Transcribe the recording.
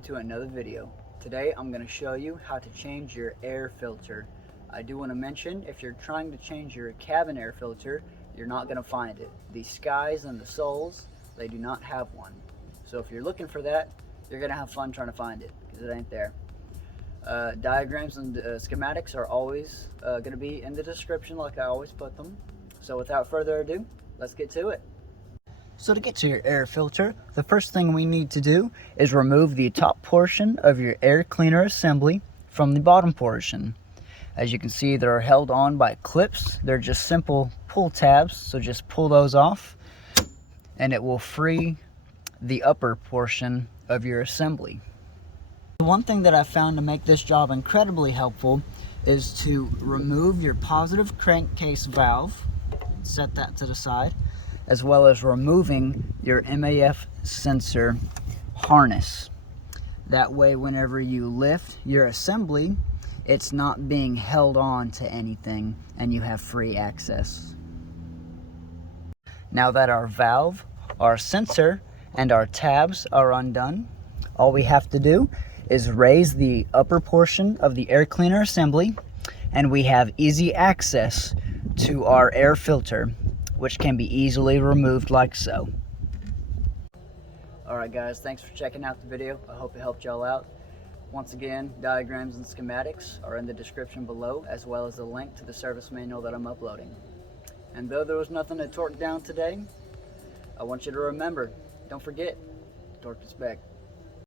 welcome to another video. Today I'm going to show you how to change your air filter. I do want to mention, if you're trying to change your cabin air filter, you're not going to find it. The skies and the soles, they do not have one. So if you're looking for that, you're going to have fun trying to find it, because it ain't there. Diagrams and schematics are always going to be in the description, like I always put them. So without further ado, let's get to it. So to get to your air filter, the first thing we need to do is remove the top portion of your air cleaner assembly from the bottom portion. As you can see, they're held on by clips. They're just simple pull tabs, so just pull those off and it will free the upper portion of your assembly. The one thing that I found to make this job incredibly helpful is to remove your positive crankcase valve, set that to the side, as well as removing your MAF sensor harness. That way, whenever you lift your assembly, it's not being held on to anything and you have free access. Now that our valve, our sensor, and our tabs are undone, all we have to do is raise the upper portion of the air cleaner assembly and we have easy access to our air filter, which can be easily removed like so. Alright guys, thanks for checking out the video. I hope it helped y'all out. Once again, diagrams and schematics are in the description below, as well as a link to the service manual that I'm uploading. And though there was nothing to torque down today, I want you to remember, don't forget, torque is back.